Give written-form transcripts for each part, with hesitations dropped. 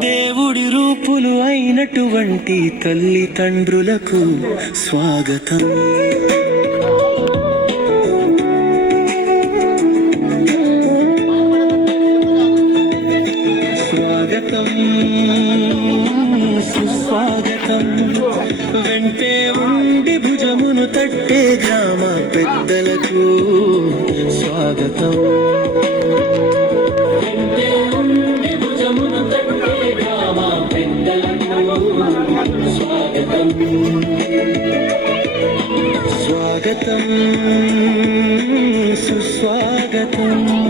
దేవుడి రూపులు అయినటువంటి తల్లిదండ్రులకు స్వాగతం. స్వాగతం సుస్వాగతం. వెంటే ఉండి భుజమును తట్టే గ్రామ పెద్దలకు స్వాగతం. స్వాగతం సుస్వాగతం.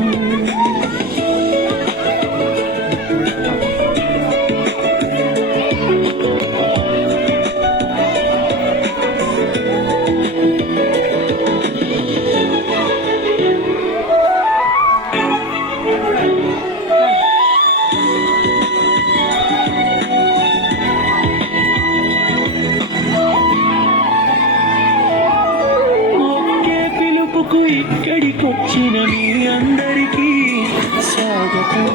ఇక్కడికొచ్చిన మీ అందరికీ స్వాగతం.